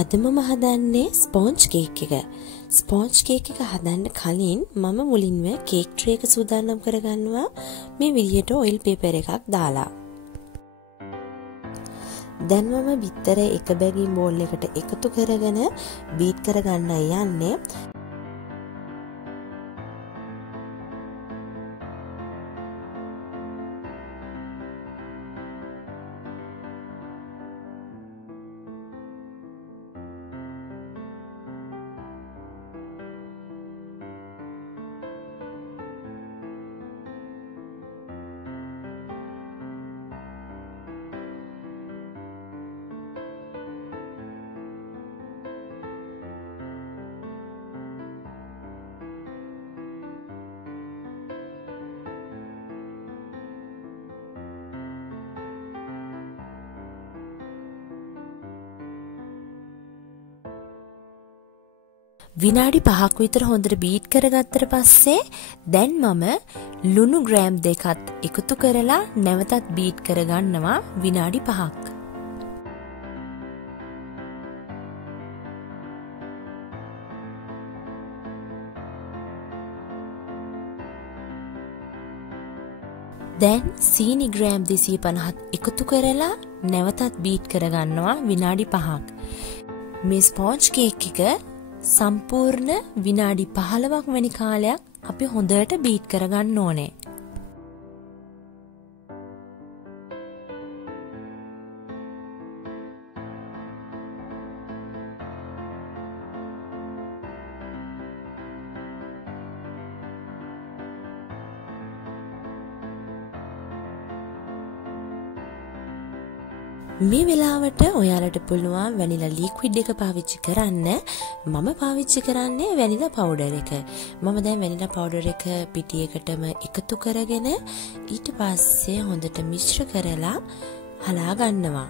අද මම හදන්නේ ස්පොන්ජ් කේක් එක. ස්පොන්ජ් කේක් එක හදන්න කලින් මම මුලින්ම කේක් ට්‍රේ එක සූදානම් කරගන්නවා මේ විදිහට ඔයිල් පේපර් එකක් දාලා. දැන් මම බිත්තර එක බැගින් බෝල් එකට එකතු කරගෙන බීට් කරගන්නයි යන්නේ. විනාඩි 5ක් විතර හොඳට බීට් කරගත්තට පස්සේ දැන් මම ලුණු ග්‍රෑම් දෙකත් එකතු කරලා නැවතත් බීට් කරගන්නවා විනාඩි 5ක්. දැන් සීනි ග්‍රෑම් 250ත් එකතු කරලා නැවතත් බීට් කරගන්නවා විනාඩි 5ක්. මේ ස්පොන්ජ් කේක් එක සම්පූර්ණ විනාඩි 15ක් වැනි කාලයක් අපි හොඳට බීට් කරගන්න ඕනේ. මේ වෙලාවට ඔයාලට පුළුවන් වැනිලා ලික්විඩ් එක පාවිච්චි කරන්න. මම පාවිච්චි කරන්නේ වැනිලා පවුඩර් එක. මම දැන් වැනිලා පවුඩර් එක පිටියකටම එකතු කරගෙන ඊට පස්සේ හොඳට මිශ්‍ර කරලා හලා ගන්නවා.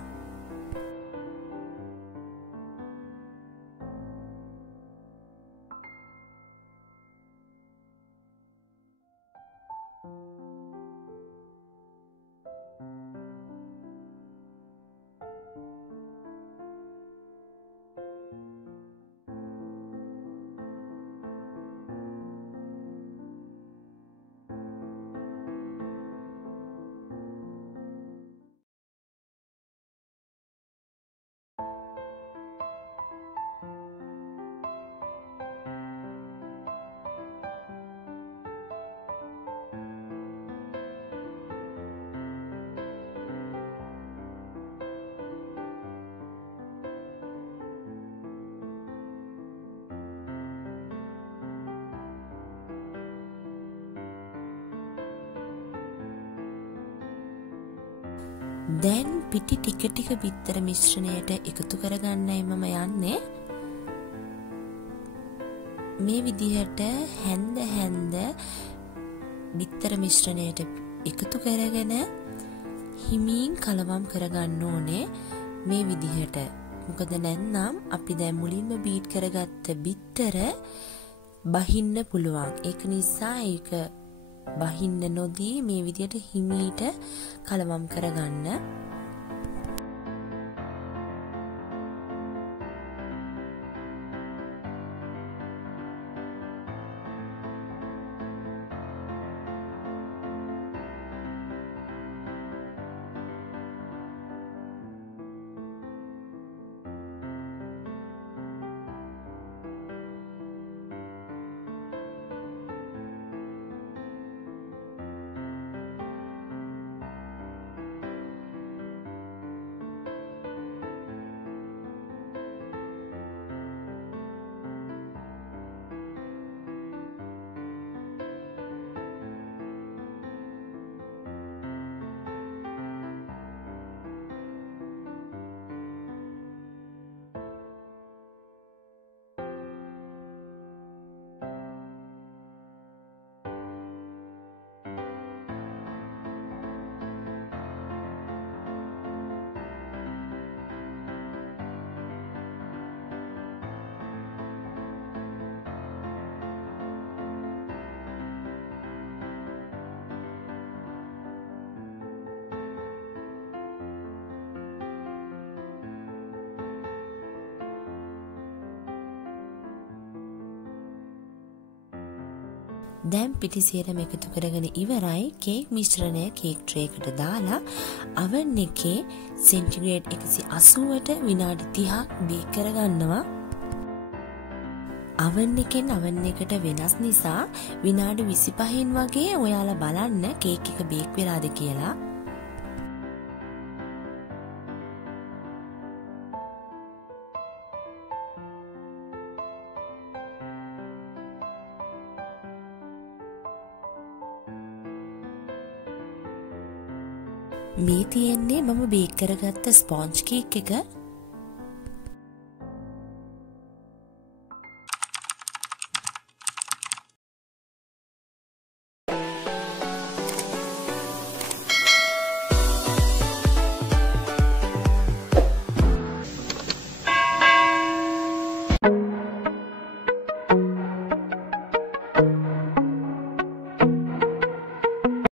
දැන් පිටි ටික ටික බිත්තර මිශ්‍රණයට එකතු කරගන්නයි මම යන්නේ. මේ විදිහට හැන්ද බිත්තර මිශ්‍රණයට එකතු කරගෙන හිමින් කලවම් කරගන්න ඕනේ මේ විදිහට. මොකද නැත්නම් අපි දැන් මුලින්ම බීට් කරගත්ත බිත්තර බහින්න පුළුවන්. ඒක නිසා ඒක බහින්න නොදී මේ විදිහට හිමීට කලවම් කරගන්න. දැන් පිටි සේරම එකතු කරගෙන ඉවරයි. කේක් මිශ්‍රණය කේක් ට්‍රේ එකට දාලා oven එකේ සෙන්ටිග්‍රේඩ් 180ට විනාඩි 30ක් බේක් කරගන්නවා. oven එකෙන් oven එකට වෙනස් නිසා විනාඩි 25න් වගේ ඔයාලා බලන්න කේක් එක බේක් වෙලාද කියලා. මේ තියෙන්නේ මම බේක් කරගත්ත ස්පොන්ජ් කේක් එක.